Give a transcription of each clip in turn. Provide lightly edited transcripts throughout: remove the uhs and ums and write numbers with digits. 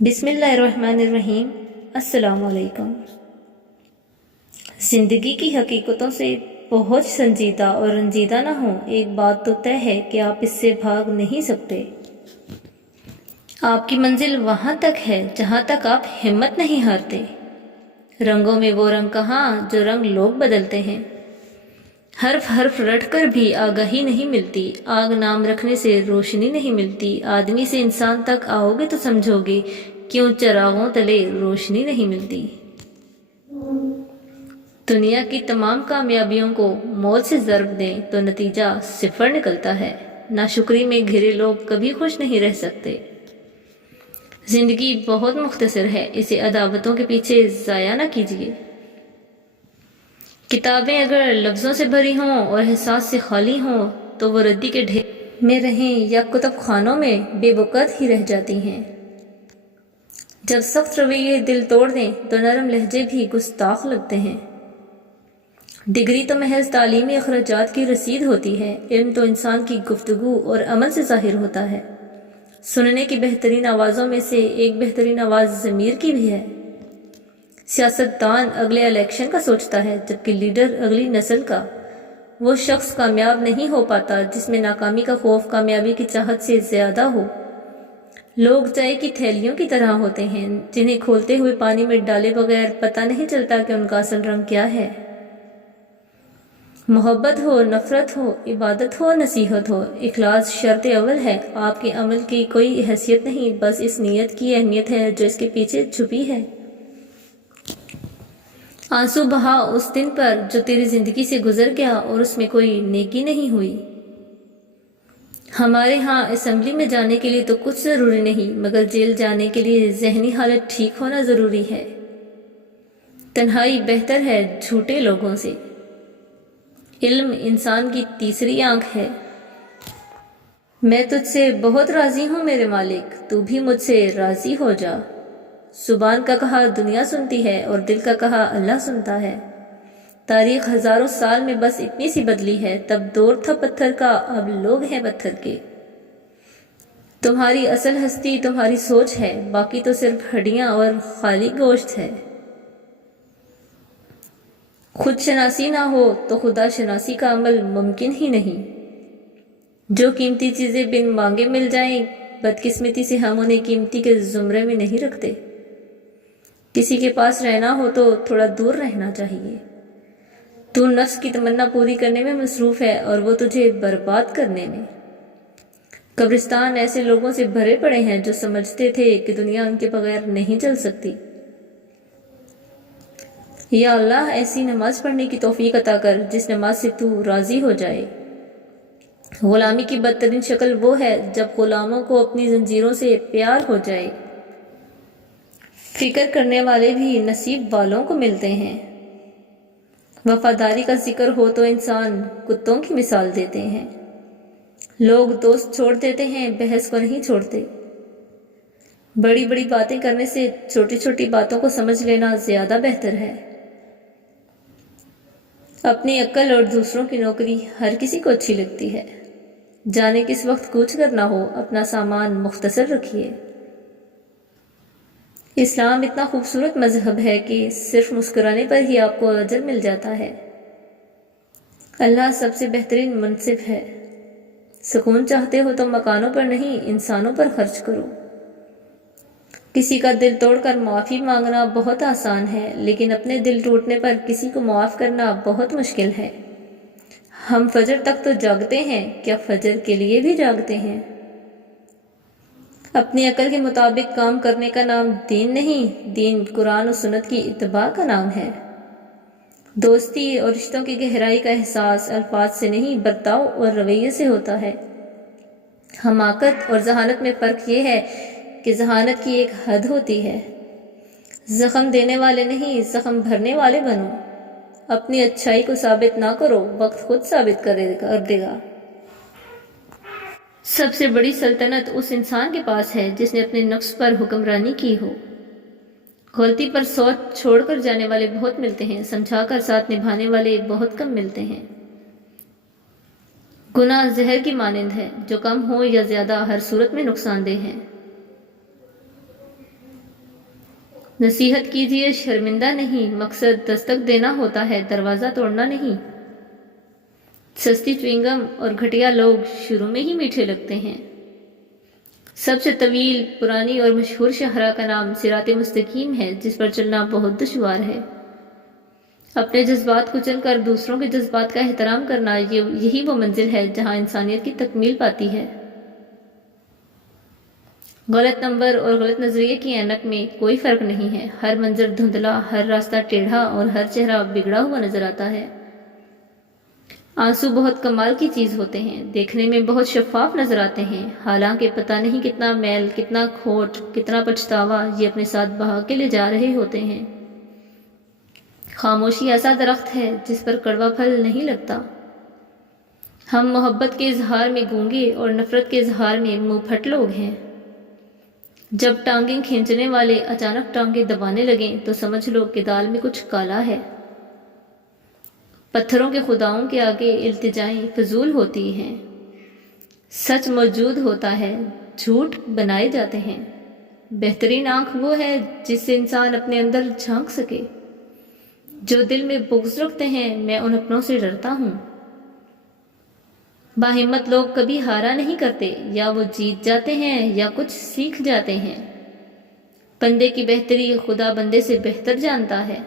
بسم اللہ الرحمن الرحیم۔ السلام علیکم۔ زندگی کی حقیقتوں سے بہت سنجیدہ اور رنجیدہ نہ ہوں، ایک بات تو طے ہے کہ آپ اس سے بھاگ نہیں سکتے۔ آپ کی منزل وہاں تک ہے جہاں تک آپ ہمت نہیں ہارتے۔ رنگوں میں وہ رنگ کہاں جو رنگ لوگ بدلتے ہیں۔ حرف حرف رٹ کر بھی آگاہی نہیں ملتی، آگ نام رکھنے سے روشنی نہیں ملتی۔ آدمی سے انسان تک آؤ گے تو سمجھو گے کیوں چراغوں تلے روشنی نہیں ملتی۔ دنیا کی تمام کامیابیوں کو موت سے ضرب دیں تو نتیجہ صفر نکلتا ہے۔ ناشکری میں گھرے لوگ کبھی خوش نہیں رہ سکتے۔ زندگی بہت مختصر ہے، اسے عداوتوں کے پیچھے ضائع نہ کیجیے۔ کتابیں اگر لفظوں سے بھری ہوں اور احساس سے خالی ہوں تو وہ ردی کے ڈھیر میں رہیں یا کتب خانوں میں بے بکت ہی رہ جاتی ہیں۔ جب سخت رویے دل توڑ دیں تو نرم لہجے بھی گستاخ لگتے ہیں۔ ڈگری تو محض تعلیمی اخراجات کی رسید ہوتی ہے، علم تو انسان کی گفتگو اور عمل سے ظاہر ہوتا ہے۔ سننے کی بہترین آوازوں میں سے ایک بہترین آواز ضمیر کی بھی ہے۔ سیاستدان اگلے الیکشن کا سوچتا ہے جبکہ لیڈر اگلی نسل کا۔ وہ شخص کامیاب نہیں ہو پاتا جس میں ناکامی کا خوف کامیابی کی چاہت سے زیادہ ہو۔ لوگ چائے کی تھیلیوں کی طرح ہوتے ہیں جنہیں کھولتے ہوئے پانی میں ڈالے بغیر پتہ نہیں چلتا کہ ان کا اصل رنگ کیا ہے۔ محبت ہو، نفرت ہو، عبادت ہو، نصیحت ہو، اخلاص شرط اول ہے۔ آپ کے عمل کی کوئی حیثیت نہیں، بس اس نیت کی اہمیت ہے جو اس کے پیچھے چھپی ہے۔ آنسو بہا اس دن پر جو تیری زندگی سے گزر گیا اور اس میں کوئی نیکی نہیں ہوئی۔ ہمارے ہاں اسمبلی میں جانے کے لیے تو کچھ ضروری نہیں، مگر جیل جانے کے لیے ذہنی حالت ٹھیک ہونا ضروری ہے۔ تنہائی بہتر ہے جھوٹے لوگوں سے۔ علم انسان کی تیسری آنکھ ہے۔ میں تجھ سے بہت راضی ہوں میرے مالک، تو بھی مجھ سے راضی ہو جا۔ زبان کا کہا دنیا سنتی ہے اور دل کا کہا اللہ سنتا ہے۔ تاریخ ہزاروں سال میں بس اتنی سی بدلی ہے، تب دور تھا پتھر کا، اب لوگ ہیں پتھر کے۔ تمہاری اصل ہستی تمہاری سوچ ہے، باقی تو صرف ہڈیاں اور خالی گوشت ہے۔ خود شناسی نہ ہو تو خدا شناسی کا عمل ممکن ہی نہیں۔ جو قیمتی چیزیں بن مانگے مل جائیں، بدقسمتی سے ہم انہیں قیمتی کے زمرے میں نہیں رکھتے۔ کسی کے پاس رہنا ہو تو تھوڑا دور رہنا چاہیے۔ تو نفس کی تمنا پوری کرنے میں مصروف ہے اور وہ تجھے برباد کرنے میں۔ قبرستان ایسے لوگوں سے بھرے پڑے ہیں جو سمجھتے تھے کہ دنیا ان کے بغیر نہیں چل سکتی۔ یا اللہ ایسی نماز پڑھنے کی توفیق عطا کر جس نماز سے تو راضی ہو جائے۔ غلامی کی بدترین شکل وہ ہے جب غلاموں کو اپنی زنجیروں سے پیار ہو جائے۔ فکر کرنے والے بھی نصیب والوں کو ملتے ہیں۔ وفاداری کا ذکر ہو تو انسان کتوں کی مثال دیتے ہیں۔ لوگ دوست چھوڑ دیتے ہیں، بحث کو نہیں چھوڑتے۔ بڑی بڑی باتیں کرنے سے چھوٹی چھوٹی باتوں کو سمجھ لینا زیادہ بہتر ہے۔ اپنی عقل اور دوسروں کی نوکری ہر کسی کو اچھی لگتی ہے۔ جانے کس وقت کوچ کرنا ہو، اپنا سامان مختصر رکھیے۔ اسلام اتنا خوبصورت مذہب ہے کہ صرف مسکرانے پر ہی آپ کو اجر مل جاتا ہے۔ اللہ سب سے بہترین منصف ہے۔ سکون چاہتے ہو تو مکانوں پر نہیں انسانوں پر خرچ کرو۔ کسی کا دل توڑ کر معافی مانگنا بہت آسان ہے، لیکن اپنے دل ٹوٹنے پر کسی کو معاف کرنا بہت مشکل ہے۔ ہم فجر تک تو جاگتے ہیں، کیا فجر کے لیے بھی جاگتے ہیں؟ اپنی عقل کے مطابق کام کرنے کا نام دین نہیں، دین قرآن و سنت کی اتباع کا نام ہے۔ دوستی اور رشتوں کی گہرائی کا احساس الفاظ سے نہیں، برتاؤ اور رویے سے ہوتا ہے۔ حماقت اور ذہانت میں فرق یہ ہے کہ ذہانت کی ایک حد ہوتی ہے۔ زخم دینے والے نہیں، زخم بھرنے والے بنو۔ اپنی اچھائی کو ثابت نہ کرو، وقت خود ثابت کر دے گا۔ سب سے بڑی سلطنت اس انسان کے پاس ہے جس نے اپنے نفس پر حکمرانی کی ہو۔ غلطی پر سوچ چھوڑ کر جانے والے بہت ملتے ہیں، سمجھا کر ساتھ نبھانے والے بہت کم ملتے ہیں۔ گناہ زہر کی مانند ہے، جو کم ہو یا زیادہ ہر صورت میں نقصان دہ ہے۔ نصیحت کیجیے، شرمندہ نہیں، مقصد دستک دینا ہوتا ہے، دروازہ توڑنا نہیں۔ سستی چوئنگم اور گھٹیا لوگ شروع میں ہی میٹھے لگتے ہیں۔ سب سے طویل، پرانی اور مشہور شاہراہ کا نام صراط مستقیم ہے، جس پر چلنا بہت دشوار ہے۔ اپنے جذبات کو چن کر دوسروں کے جذبات کا احترام کرنا، یہی وہ منزل ہے جہاں انسانیت کی تکمیل پاتی ہے۔ غلط نمبر اور غلط نظریے کی اینک میں کوئی فرق نہیں ہے۔ ہر منظر دھندلا، ہر راستہ ٹیڑھا اور ہر چہرہ بگڑا ہوا نظر آتا ہے۔ آنسو بہت کمال کی چیز ہوتے ہیں، دیکھنے میں بہت شفاف نظر آتے ہیں، حالانکہ پتہ نہیں کتنا میل، کتنا کھوٹ، کتنا پچھتاوا یہ اپنے ساتھ بہا کے لے جا رہے ہوتے ہیں۔ خاموشی ایسا درخت ہے جس پر کڑوا پھل نہیں لگتا۔ ہم محبت کے اظہار میں گونگے اور نفرت کے اظہار میں منہ پھٹ لوگ ہیں۔ جب ٹانگیں کھینچنے والے اچانک ٹانگیں دبانے لگیں تو سمجھ لو کہ دال میں کچھ کالا ہے۔ پتھروں کے خداؤں کے آگے التجائیں فضول ہوتی ہیں۔ سچ موجود ہوتا ہے، جھوٹ بنائے جاتے ہیں۔ بہترین آنکھ وہ ہے جس سے انسان اپنے اندر جھانک سکے۔ جو دل میں بغض رکھتے ہیں، میں ان اپنوں سے ڈرتا ہوں۔ باہمت لوگ کبھی ہارا نہیں کرتے، یا وہ جیت جاتے ہیں یا کچھ سیکھ جاتے ہیں۔ بندے کی بہتری خدا بندے سے بہتر جانتا ہے۔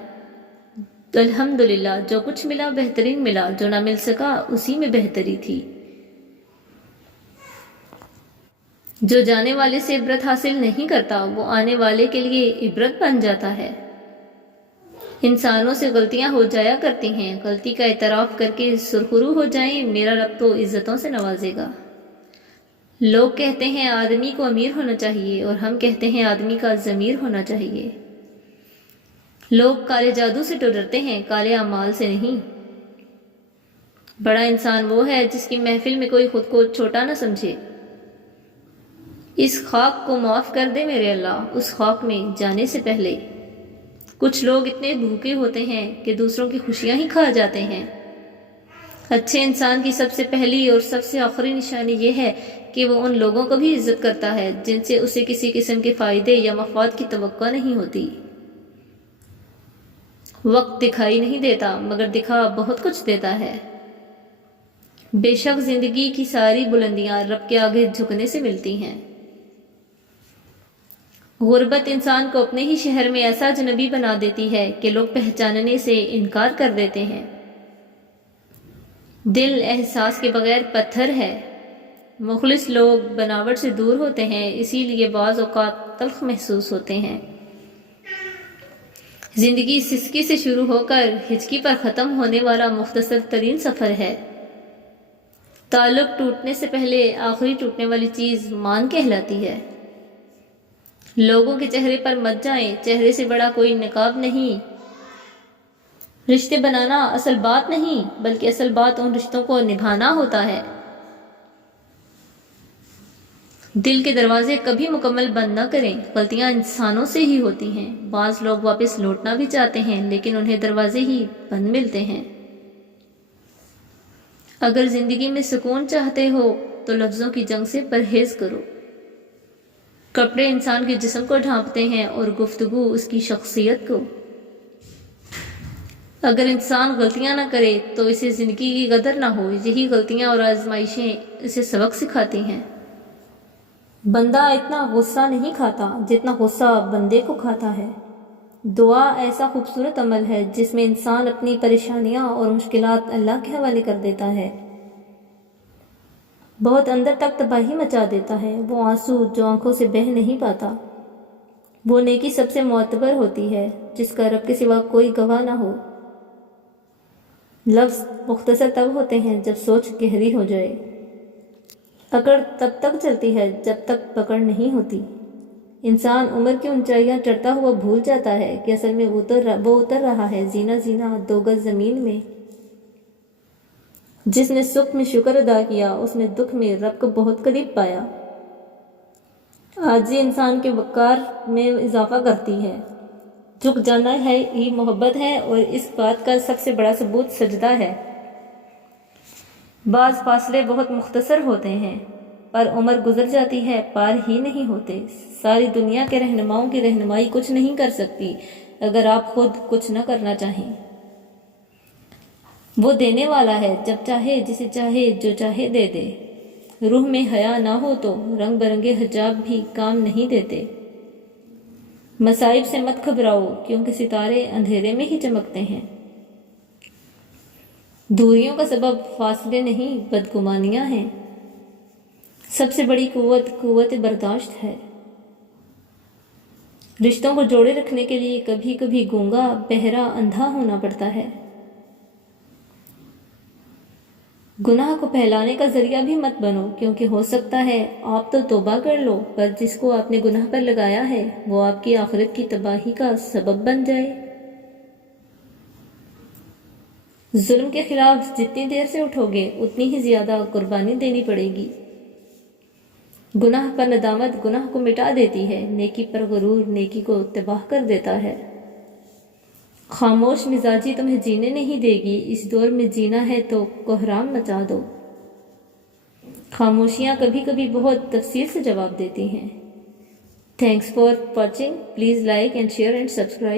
تو الحمدللہ جو کچھ ملا بہترین ملا، جو نہ مل سکا اسی میں بہتری تھی۔ جو جانے والے سے عبرت حاصل نہیں کرتا وہ آنے والے کے لیے عبرت بن جاتا ہے۔ انسانوں سے غلطیاں ہو جایا کرتی ہیں، غلطی کا اعتراف کر کے سرخرو ہو جائیں، میرا رب تو عزتوں سے نوازے گا۔ لوگ کہتے ہیں آدمی کو امیر ہونا چاہیے، اور ہم کہتے ہیں آدمی کا ضمیر ہونا چاہیے۔ لوگ کالے جادو سے تو ڈرتے ہیں، کالے اعمال سے نہیں۔ بڑا انسان وہ ہے جس کی محفل میں کوئی خود کو چھوٹا نہ سمجھے۔ اس خاک کو معاف کر دے میرے اللہ، اس خاک میں جانے سے پہلے۔ کچھ لوگ اتنے بھوکے ہوتے ہیں کہ دوسروں کی خوشیاں ہی کھا جاتے ہیں۔ اچھے انسان کی سب سے پہلی اور سب سے آخری نشانی یہ ہے کہ وہ ان لوگوں کو بھی عزت کرتا ہے جن سے اسے کسی قسم کے فائدے یا مفاد کی توقع نہیں ہوتی۔ وقت دکھائی نہیں دیتا مگر دکھا بہت کچھ دیتا ہے۔ بے شک زندگی کی ساری بلندیاں رب کے آگے جھکنے سے ملتی ہیں۔ غربت انسان کو اپنے ہی شہر میں ایسا اجنبی بنا دیتی ہے کہ لوگ پہچاننے سے انکار کر دیتے ہیں۔ دل احساس کے بغیر پتھر ہے۔ مخلص لوگ بناوٹ سے دور ہوتے ہیں، اسی لیے بعض اوقات تلخ محسوس ہوتے ہیں۔ زندگی سسکی سے شروع ہو کر ہچکی پر ختم ہونے والا مختصر ترین سفر ہے۔ تعلق ٹوٹنے سے پہلے آخری ٹوٹنے والی چیز مان کہلاتی ہے۔ لوگوں کے چہرے پر مت جائیں، چہرے سے بڑا کوئی نقاب نہیں۔ رشتے بنانا اصل بات نہیں، بلکہ اصل بات ان رشتوں کو نبھانا ہوتا ہے۔ دل کے دروازے کبھی مکمل بند نہ کریں، غلطیاں انسانوں سے ہی ہوتی ہیں۔ بعض لوگ واپس لوٹنا بھی چاہتے ہیں لیکن انہیں دروازے ہی بند ملتے ہیں۔ اگر زندگی میں سکون چاہتے ہو تو لفظوں کی جنگ سے پرہیز کرو۔ کپڑے انسان کے جسم کو ڈھانپتے ہیں اور گفتگو اس کی شخصیت کو۔ اگر انسان غلطیاں نہ کرے تو اسے زندگی کی قدر نہ ہو، یہی غلطیاں اور آزمائشیں اسے سبق سکھاتی ہیں۔ بندہ اتنا غصہ نہیں کھاتا جتنا غصہ بندے کو کھاتا ہے۔ دعا ایسا خوبصورت عمل ہے جس میں انسان اپنی پریشانیاں اور مشکلات اللہ کے حوالے کر دیتا ہے۔ بہت اندر تک تباہی مچا دیتا ہے وہ آنسو جو آنکھوں سے بہہ نہیں پاتا۔ وہ نیکی سب سے معتبر ہوتی ہے جس کا رب کے سوا کوئی گواہ نہ ہو۔ لفظ مختصر تب ہوتے ہیں جب سوچ گہری ہو جائے۔ اکڑ تب تک چلتی ہے جب تک پکڑ نہیں ہوتی۔ انسان عمر کی اونچائیاں چڑھتا ہوا بھول جاتا ہے کہ اصل میں وہ اتر رہا ہے زینہ زینہ 2 گز زمین میں۔ جس نے سکھ میں شکر ادا کیا اس نے دکھ میں رب کو بہت قریب پایا۔ عاجزی انسان کے وقار میں اضافہ کرتی ہے۔ جھک جانا ہے ہی محبت ہے، اور اس بات کا سب سے بڑا ثبوت سجدہ ہے۔ بعض فاصلے بہت مختصر ہوتے ہیں، پر عمر گزر جاتی ہے، پار ہی نہیں ہوتے۔ ساری دنیا کے رہنماؤں کی رہنمائی کچھ نہیں کر سکتی اگر آپ خود کچھ نہ کرنا چاہیں۔ وہ دینے والا ہے، جب چاہے جسے چاہے جو چاہے دے دے۔ روح میں حیا نہ ہو تو رنگ برنگے حجاب بھی کام نہیں دیتے۔ مصائب سے مت گھبراؤ کیونکہ ستارے اندھیرے میں ہی چمکتے ہیں۔ دوریوں کا سبب فاصلے نہیں بدگمانیاں ہیں۔ سب سے بڑی قوت برداشت ہے۔ رشتوں کو جوڑے رکھنے کے لیے کبھی کبھی گونگا، بہرا، اندھا ہونا پڑتا ہے۔ گناہ کو پھیلانے کا ذریعہ بھی مت بنو کیونکہ ہو سکتا ہے آپ تو توبہ کر لو پر جس کو آپ نے گناہ پر لگایا ہے وہ آپ کی آخرت کی تباہی کا سبب بن جائے۔ ظلم کے خلاف جتنی دیر سے اٹھو گے اتنی ہی زیادہ قربانی دینی پڑے گی۔ گناہ پر ندامت گناہ کو مٹا دیتی ہے، نیکی پر غرور نیکی کو تباہ کر دیتا ہے۔ خاموش مزاجی تمہیں جینے نہیں دے گی، اس دور میں جینا ہے تو کوہرام مچا دو۔ خاموشیاں کبھی کبھی بہت تفصیل سے جواب دیتی ہیں۔ Thanks for watching, please like and share and subscribe.